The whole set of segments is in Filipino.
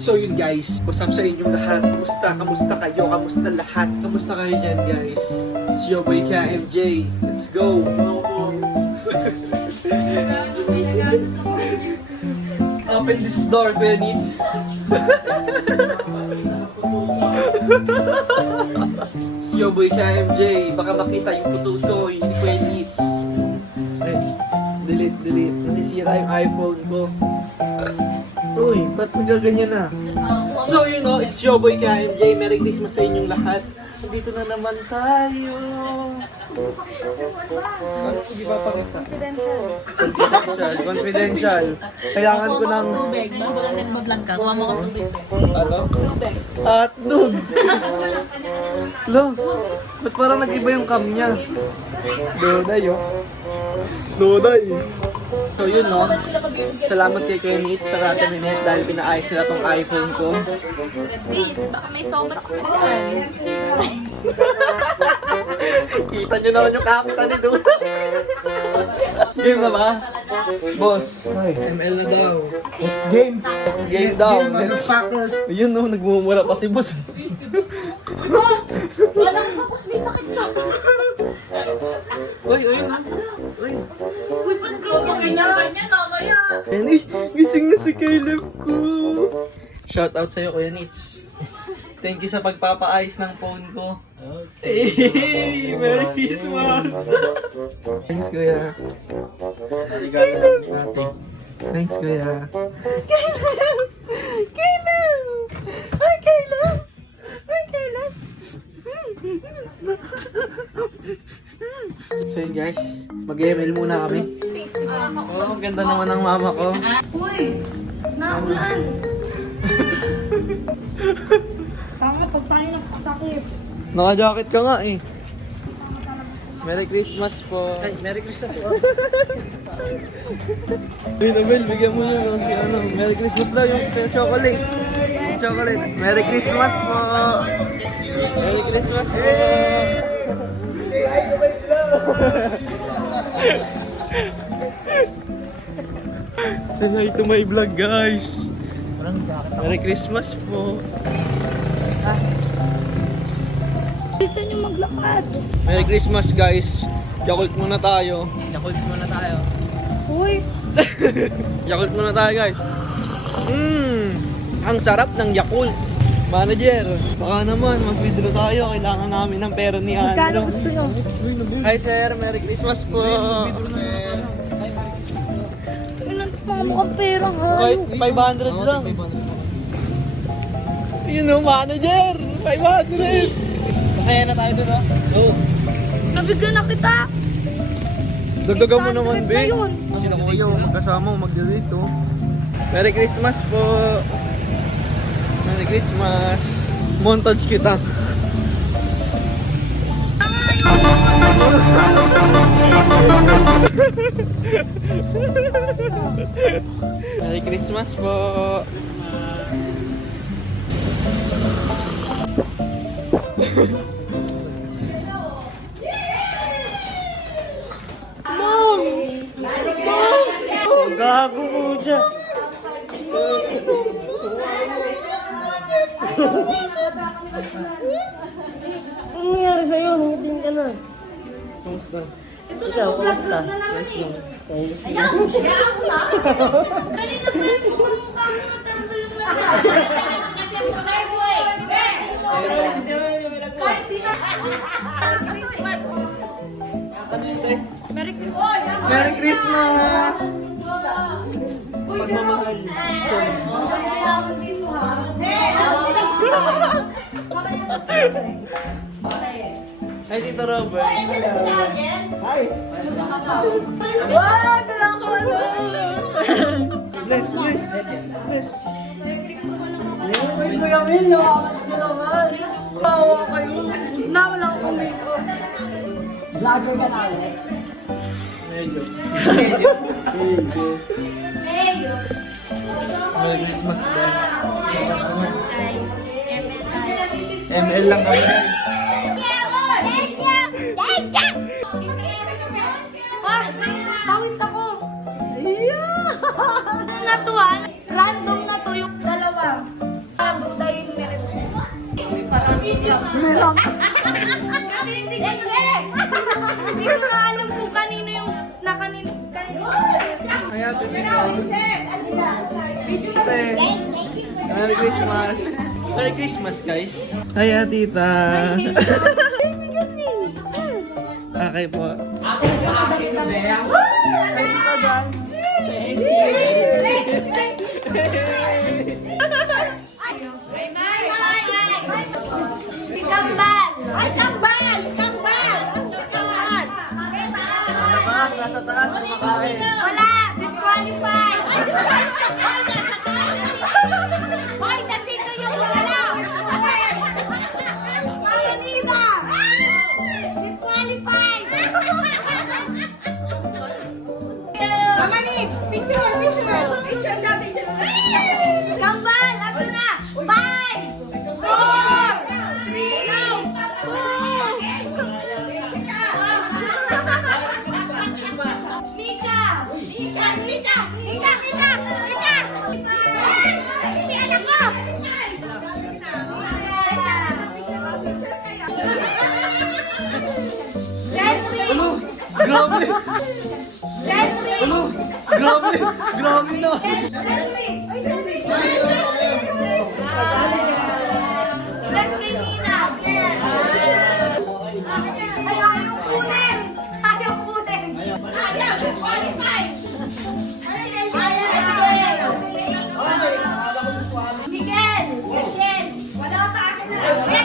So yun guys, what's up sa inyong lahat? Kamusta kayo? Kamusta lahat? Kamusta kayo dyan guys? It's your boy KMJ. Let's go! Open this door, Kuya Needs. It's your boy KMJ. Baka makita yung pututoy ni Kuya Needs. Ay, delete. Nasisira yung iPhone ko. Uy, ba't magaganyan na? So you know, it's your boy KMJ. Merry Christmas sa inyong lahat. Nandito na naman tayo. Ano sige pa pakita? Confidential. Kailangan ko ng... Tubig. Bago lang din mag-vlog ka, kuha mo ko tubig. Ano? Hotdog. Lo, ba't parang nag-iba yung cam niya? Doday, oh. Doday. So yun, no? Salamat kay Kenny sa Rata Minute dahil pinaayos nila tong iPhone ko. Please, baka may sobra ka dyan. Kita nyo naman yung kapitan ni Doday. Game na ba? Boss, ML na daw. Next game. Next game daw. Let's Packers. Yun, no? Nagmumura pa si boss. Walang tapos may sakit ka. Uy, no? Uy. Uy, ba't ka ganyan mamaya? Kenny, gising na si Caleb ko. Shout out sa'yo, Kuya Nits. Thank you sa pagpapaayos ng phone ko. Hey, Merry Christmas! Thanks, Kuya. Caleb! Thanks, Kuya. Caleb! Hi, Caleb! Hi, Caleb! So yun guys, mag-ML muna kami. Oh, ang ganda naman ng mama ko. Uy, naulan. Tama, pag tayo nagpasakit. Naka-jacket ka nga eh. Merry Christmas po. Ay, Merry Christmas po. Uy, Nabel, bigyan mo yun. Si ano, Merry Christmas daw yung chocolate. Chocolate. Merry Christmas po. Merry Christmas po. Say hi to my vlog, guys. Merry Christmas po. Gusto nyo maglakad. Merry Christmas, guys. Yakult muna tayo. Uy, Yakult muna tayo, guys. Ang sarap ng Yakult. Manager, baka naman mag-withdraw tayo. Kailangan namin ng pera ni magkano Andrew. gusto nyo? Hi, sir. Merry Christmas po. Ilan pa mukhang perang Kahit halo. 500 lang. Yun o, manager. 500. Masaya na tayo dun, ha? Oo. Nabigyan na kita. Dagdagan mo naman, 800 na be. yun. Sino kayo? Magkasama mo mag-delete, oh. Merry Christmas po. Merry Christmas. Montage kita. Merry Christmas po. Gago po siya. Ano nangyari sa'yo? Nangitin ka na. Kamusta? Ikaw, kamusta? Yes, no. Kanina pa rin pumunta mo na talaga yung kasi ako na kahit di na Christmas. Merry Christmas. Merry Christmas! Pagmamahal. Hi, Tito Robert. Hi! Wow! Dalakaw ano? Bless. Ay, Kuya Will, nakakas mo naman. Bawa kayo. Nawala ko kumiko. Vlogger ka namin. Medyo. Mayo. Merry Christmas ba? ML lang kami. Ah! Pawis ako! Yeah! Natuwa, random na to yung dalawa. Meron. Kasi hindi ko check. Hindi ko na alam kung kanino yung kanino. Kaya tita. Merry Christmas. Merry Christmas, guys. Kaya tita. Okay po. Ay, tita Dan. Kambal! Ay, kambal! Kambal! Sa kambal! Nasa taas, kumakain. Wala! Disqualified! Ay, disqualified! Hoy, nandito yung wala! Maranida! Disqualified! Mama needs! Picture! Picture! Picture na! Picture! Kambal! Asa na? 5! 4! 3! 2! Mika! Mika! Mika! Mika! Mika! Mika! Si anak ko! Jeffrey! Grabe! Jeffrey! Grabe! Grabe na! Jeffrey! Jeffrey Mina! Ay, ayaw kunin! Ayaw kunin! Ayaw! Disqualified! Miguel! Miguel! Wala pa ako na! Wala!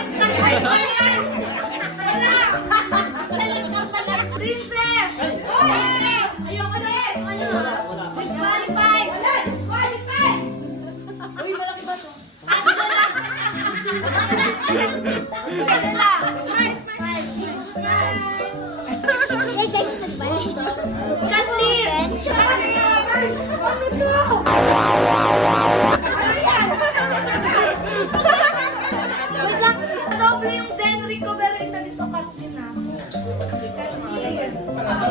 Princess! Ayoko na! Disqualified! Wala! Disqualified! Uy, malaki ba to? Ano na lang? Ano lang? Smile! Smile! Kathleen! Ano to? Ano yan? Wait lang. Doble yung Zenry ko, pero isa dito Kathleen na. Kathleen.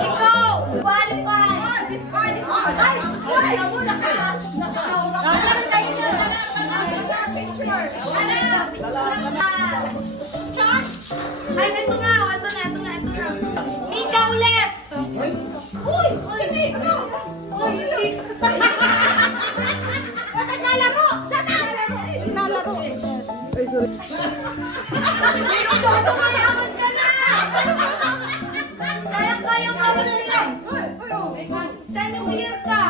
Ikaw! Qualified! Oh, disqualified! Ay! Ay! Nabula ka! Nakaaura ka! Picture! Picture! Ay, ito nga! Ito na! Ito na! Ito na! Mika ulit! Uy! Si Mika! Uy! Hindi! Naglalaro! Naglalaro! Ay, sorry. Todo mayaman ka na! Kayang-kayang kawal nila! Sa New Year ka!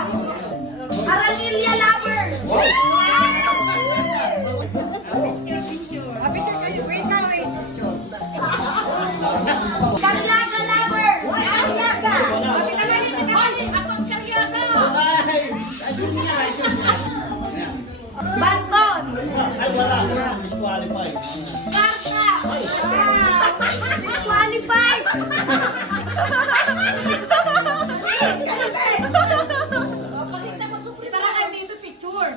Aranilia lover! Picture kayo! Wait na, wait! Karyaga lover! Karyaga! Akong karyaga! Balkon! Barka! Qualified! Tara kayo dito picture.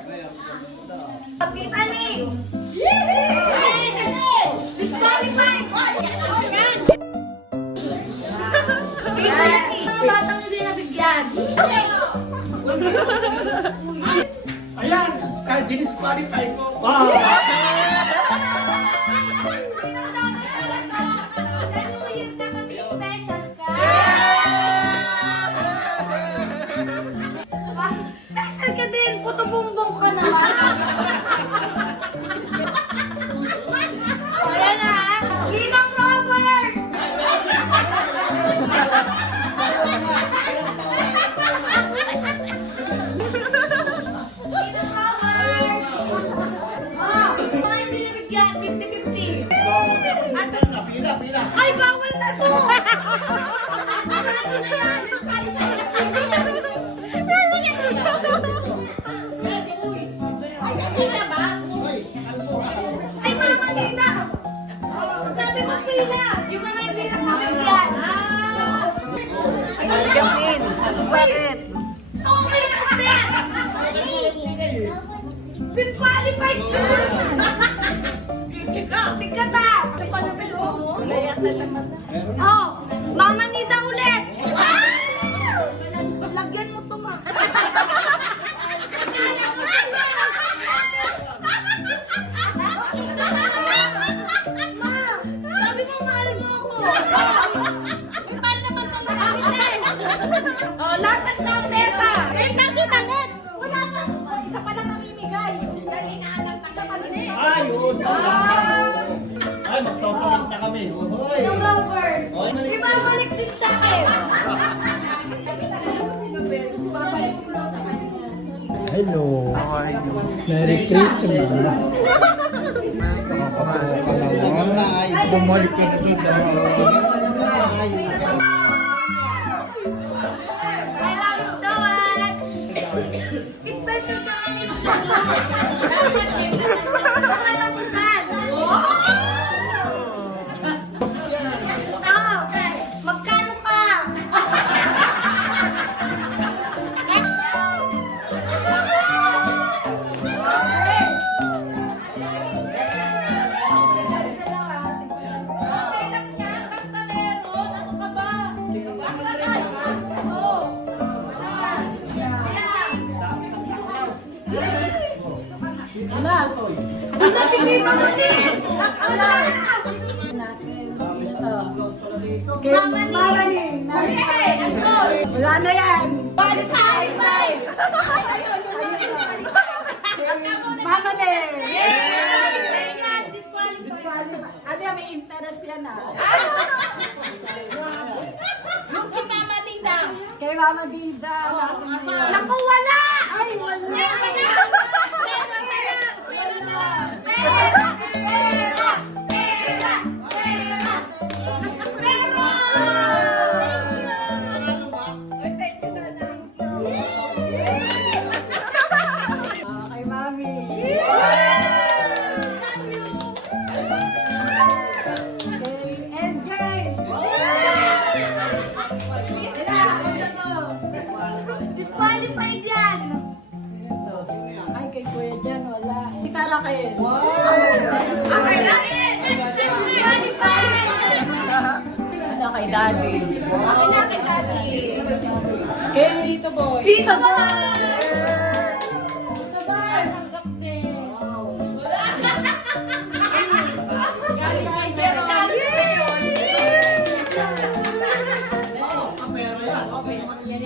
Titani! Disqualified! Titani! Batang hindi nabigyan. Ayan! Kahit dinisqualify ko. Sa New Year ka kasi special ka. Special ka din. Puto bumbong ka naman. Ayan na. Ginang Robert! Ginang Robert! Oh, mga hindi nabigyan. 50-50. Ay, bawal na to! Marami na yan! Ay, kanina ba? Ay, Mama Nina! Sabi mo pila! Yung mga hindi na mabigyan! Kathleen! Bakit? Okay na ka din! Disqualified yun! Sikat ah! Palupil mo? Oh! Mama Nida ulit! Lagyan mo to, ma. Ma! Paano naman ito nakakita? Oh, lahat ng pera. Eh, nagitanit. Wala pa. Isa pa lang namimigay. Dali na anak ng kapatid. Ayun! Ay, magtotolit na kami. Hoy! Yung Robert. Ibabalik din sa akin. Hello. Merry Christmas. Bumalik ka na sa I love you so much. Special ka lang yung katapusan. Magkano pa? Okay lang yan, basta meron. Ano ka ba? Wala si Tita Malik! Kay Mama ni. Wala na yan. Bali five! Mama ni. Disqualified. Ano yan, may interest yan ah. Yung kay Mama Dida. Kay Mama Dida. Nasa na yan. Naku, wala! Ay, wala. Kay Mami. Kay NJ. Sila, ano to? Disqualified yan! Ito. Ay, kay Kuya Jan, wala. Kita Raquel. Disqualified! Ano kay Daddy? Akin na kay Daddy. Kay Tito Boy. Tito Boy!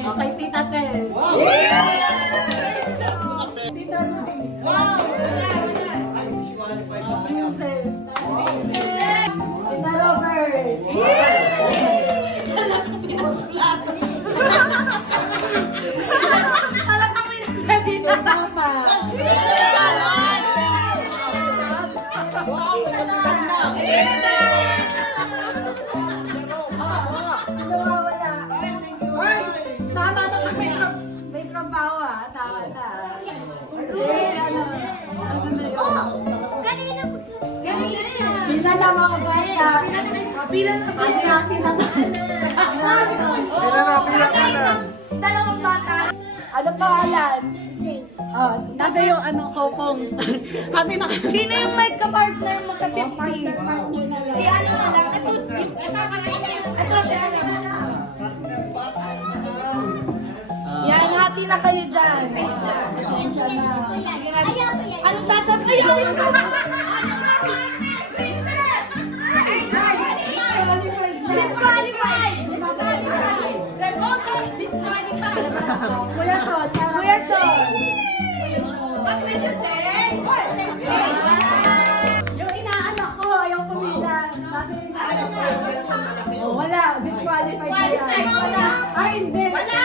Okay, Tita Tess. Tita Rudy. Princess. Tita Robert. Wala kami na Tita Papa. Nawawala. Hoy, tama na sa may trabaho ah. Tama na. Eh, ano, ano na yun? Pila na mga bata. Pila na Hati-hati na to. Pila na. Dalawang bata. Ano pangalan? Oh, nasa yung ano, kopong. Hati na kami. Sino yung may ka-partner mo sa 50? Partner na lang. Si ano na lang. Ito si ano. Yan, hati na kayo dyan. Pasensya na. Ano sasabihin? Ayaw ito! Disqualified! Remote disqualified! Kuya Sean. Kuya Sean! What will you say? Yung inaanak ko, ayaw pumila. Kasi inaanak ko. Oh, wala. Disqualified na yan. Ay, hindi. Wala!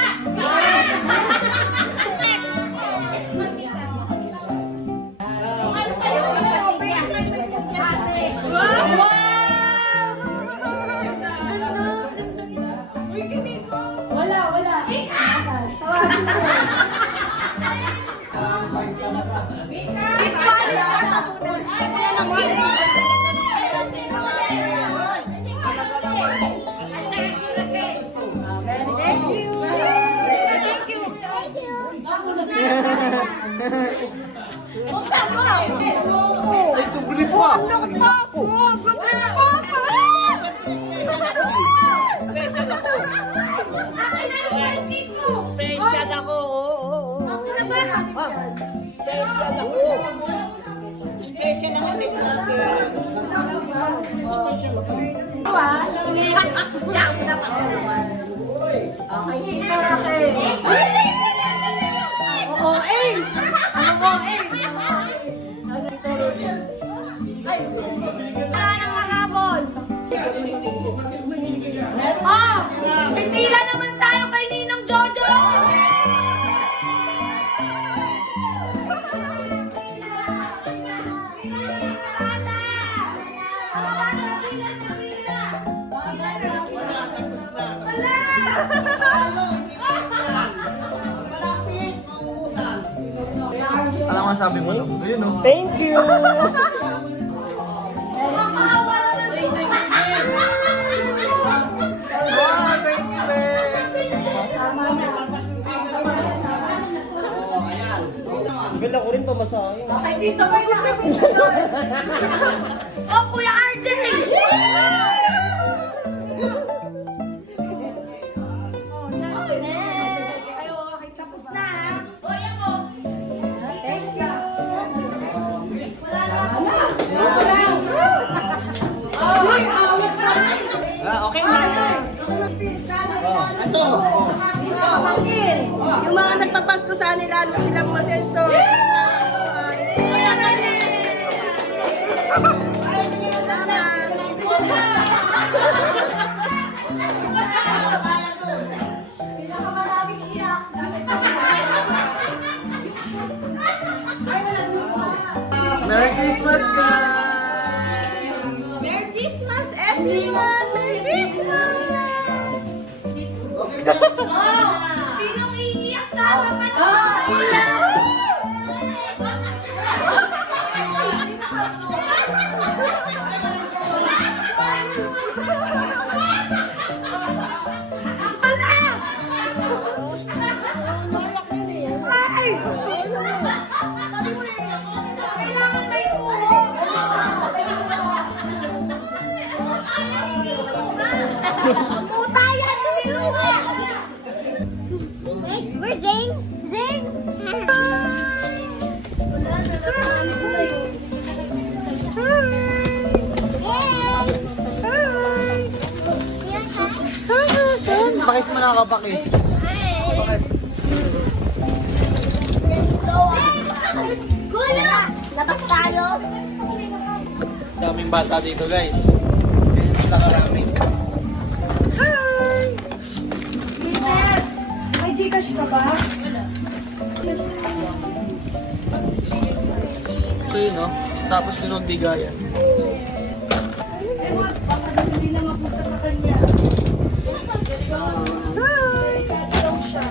Ano kayo? Wow! Uy, Kimiko! Wala. Tawagin mo. Buksan mo! Ay, tubli pa. Look pa ako! Buksan mo! Akin na yung kanti ko! Special ako, oo. Ako na ba? Special ako. Special ang ating natin. Special ako. Okay, kita Rocky. Oo, eh. Ano mo, eh? Ano ito, Rocky? Wala nang mahabol. Oh, pipila naman tayo kay Ninong Jojo. Alam mo sabi mo lang. Ayun o. Thank you. Ah, thank you, babe. Ganda ko rin pamasahe. Okay, dito may nakikita doon. Oh, Kuya RJ! Ay, okay, tapos na. Hoy, ako. Thank you. Wala na. Okay na. Ito. Yung mga nagpapasko sa nila, silang masenso. Kuya Kali. Pinakamaraming iyak. Merry Christmas, guys! Merry Christmas, everyone! Merry Christmas! Oh, sinong iiyak sa harapan mo? Kailangan may tuhog. Puta yan, niluha. Wait, where's Zing? Zing? Pakis mo na kapakis. Let's go! Kuya! Labas tayo! Daming bata dito, guys. Ganyan sila karami. Yes! May Gcash ka ba? Ito yun, no? Tapos yun ang bigayan. Ewan, baka hindi na mapunta sa kanya. Daw siya.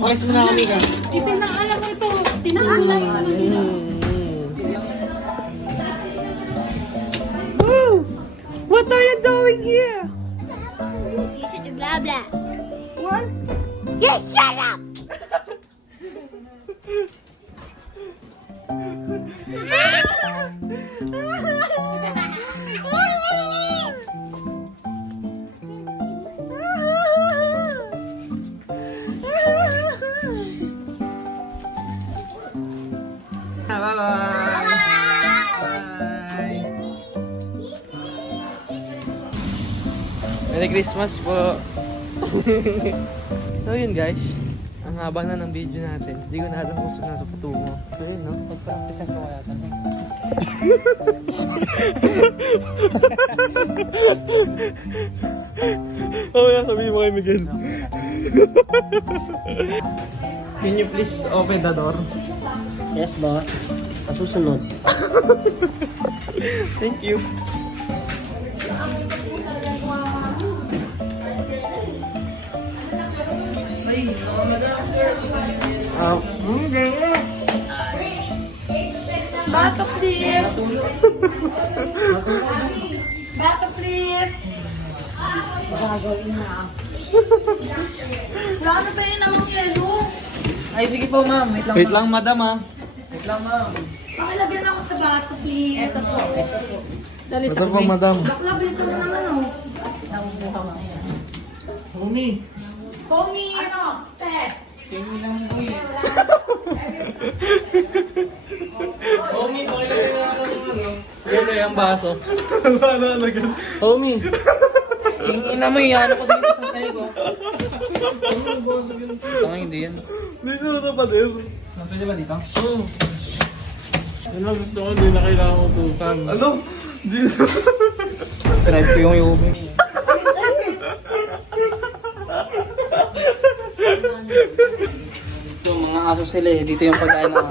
Pakis mo na kami ka. What are you doing here? You're such a blah blah. What? You shut up! Bye-bye. Bye. Merry Christmas po. So yun guys, ang haba na ng video natin. Hindi ko na alam kung saan natin patungo. So yun no, pag-practice ko kaya ito. Oh yeah, sabihin mo kay Miguel. Can you please open the door? Yes, boss. Kasusunod. Thank you. Bato, please! Bato, please! Wala na ba yun namang yelo? Ay, sige po, ma'am. Wait lang, madam, ha. Wait lang, ma'am. Pakilagyan ako sa baso, please. Ito po. Ito po, madam. Bakla, bilisan mo naman, oh. Homie. Homie! Ano? Pet! Homie, pakilagay na ako ng ano. Yan na yung baso. Homie. Tingin mo yan ako dito sa tayo ko. Tama hindi yan. Dito na pa din. Pwede ba dito? Oo. Ano gusto ko, hindi na kailangan utusan. Ano? Dito. Drive ko yung Yumi. Ito, mga aso sila eh. Dito yung pagkain ng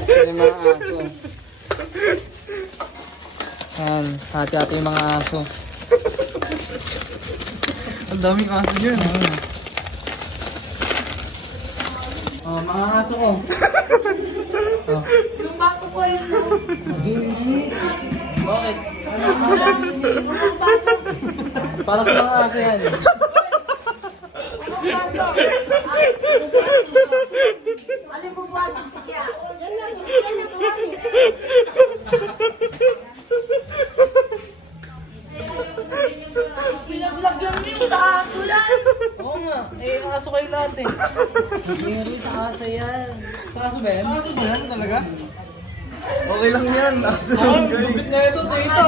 sila yung mga aso. Yan, hati-hati yung mga aso. Ang daming aso dyan. Oh, mga aso ko. Oh. Yung baso ko yun, no? Bakit? Para sa mga aso yan. Alam mo ba? Kaya, yan lang. Pinaglagyan mo yung sa aso lang. Oo nga, eh aso kayo lahat eh. Meron sa aso yan. Sa aso ba yan? Aso ba yan talaga? Okay lang yan, aso lang kayo. Bukit na ito, dito.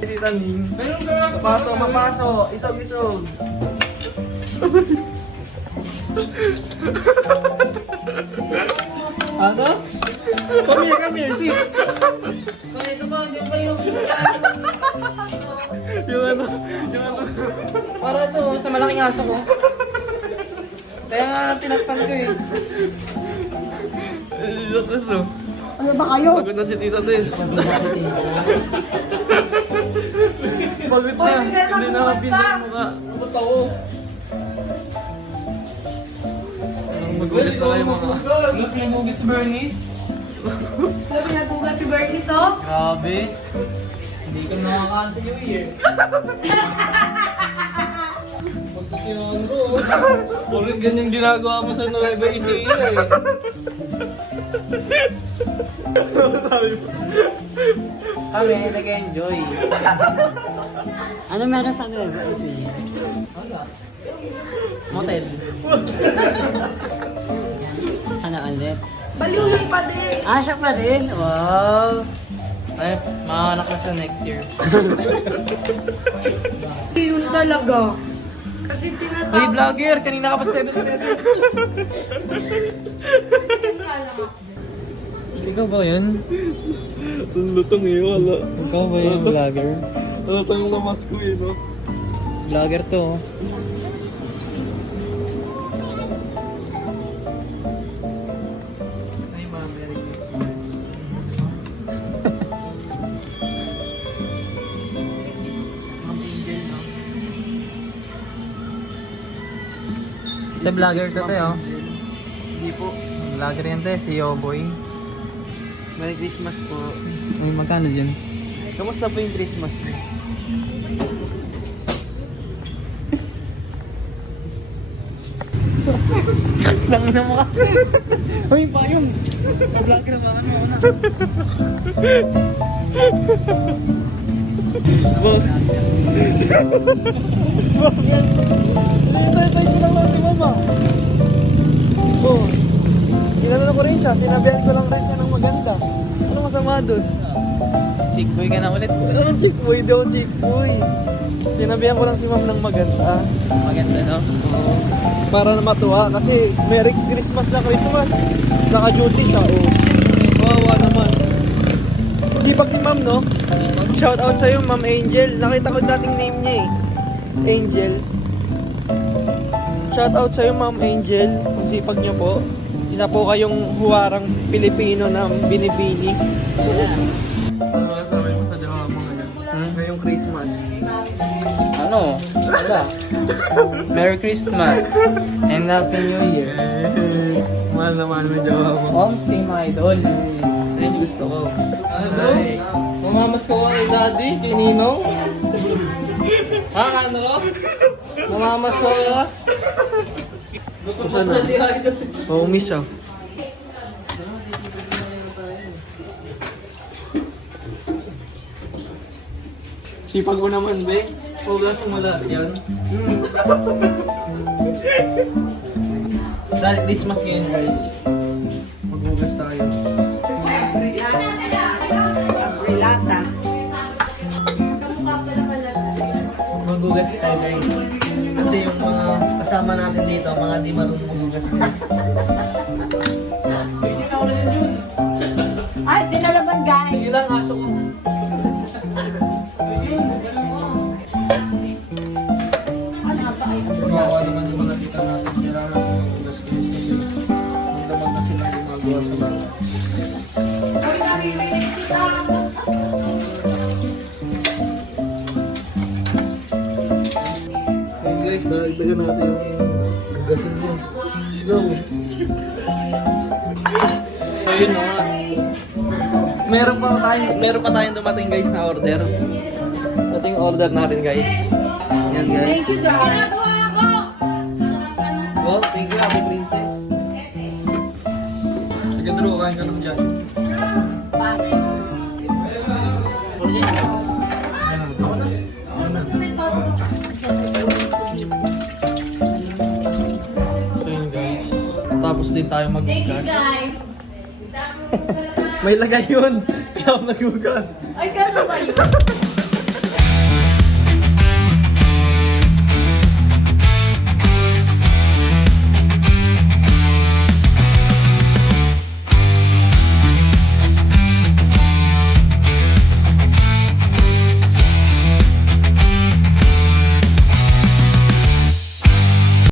Tita Ning. Mapaso, mapaso. Isog-isog. Ano? Come here, sit. Ito ba, hindi pa yung... yung ano. Para ito, sa malaking aso ko. Kaya nga tinakpan ko eh. Ano ba kayo? Pagod na si Tita Tess. Pagod Hoy, na. Miguel, Hindi na magbukas mapinda ka. yung mukha. Ba't ako? Magbukas na kayo mga. Ano pinagbugas si Bernice? Ano pinagugas si Bernice, oh? Grabe. Hindi ko nakakaano sa New Year. Basta si Andro. Puro ganyan ginagawa mo sa Nueva Ecija eh. Kami, nag-enjoy. Ano meron sa Nueva Ecija? Wala. Motel. Ano ulit? Baliw yun pa din. Ah, siya pa rin? Wow! Ay, makahanak na siya next year. Yun talaga. Kasi Hey tinatawag. vlogger, kanina ka pa 7-Eleven. Ikaw ba yun? Ang lutong eh, wala. Ikaw ba yung vlogger? Ano tayong lamas ko eh, no? Vlogger to. Ay, ma'am, Merry Ito vlogger to tayo. Hindi po. Vlogger yan tayo, si Yoboy. Merry Christmas po. Uy, magkano dyan? Kamusta po yung Christmas niyo? Langin mo ka. Uy, payong. Vlogger ba? Ano na? Hinihintay ko lang si Mama. Oh. Inano ko rin siya, sinabihan ko lang rin siya ng maganda. Ano masama dun? Chick boy ka na ulit. Anong chick boy daw, chick boy? Sinabihan ko lang si Ma'am ng maganda. Maganda, no? Oo. Para na matuwa kasi Merry Christmas na Christmas. Naka-duty siya, oh. Wawa naman. Sipag ni Ma'am, no? Shout out sa'yo, Ma'am Angel. Nakita ko dating name niya eh. Angel. Shout out sa'yo, Ma'am Angel. Ang sipag niyo po. Isa po kayong huwarang Pilipino na binibini. Ano sabi mo sa jawa mo ngayon? Ngayong Christmas. Ano? Wala. Merry Christmas and Happy New Year. Mahal na mahal mo yung jawa mo. Omsi, my idol. Ayun yung gusto ko. Ano? Mamamas ko kay daddy, kay Ninong. Ano ro? Mamamas ko ka? Gutom na si Idol. Oo, miss ah. Sipag ko naman, be. Hugasan mo lahat yan. Dahil Christmas ngayon, guys. Maghugas tayo. Relata. Maghugas tayo, guys. Kasi yung mga kasama natin dito, mga di marunong maghugas, guys. Ay, tinalaban guys. Sige lang, aso ko. Kawawa naman yung mga tita natin. Kailangan maghugas, guys. Kasi hindi naman na sila gumagawa sa bahay. Okay guys, dagdagan natin yung gasin mo. Let's go. Ayun o nga. Meron pa tayong dumating guys na order. Ito yung order natin guys. Yan guys. Thank you, guys. Oh, thank you Ate Princess. Sige Drew, kain ka lang dyan. So yun guys. Tapos din tayo maghugas. May lagay yun. Kaya ako naghugas. Ay, gano'n ba yun?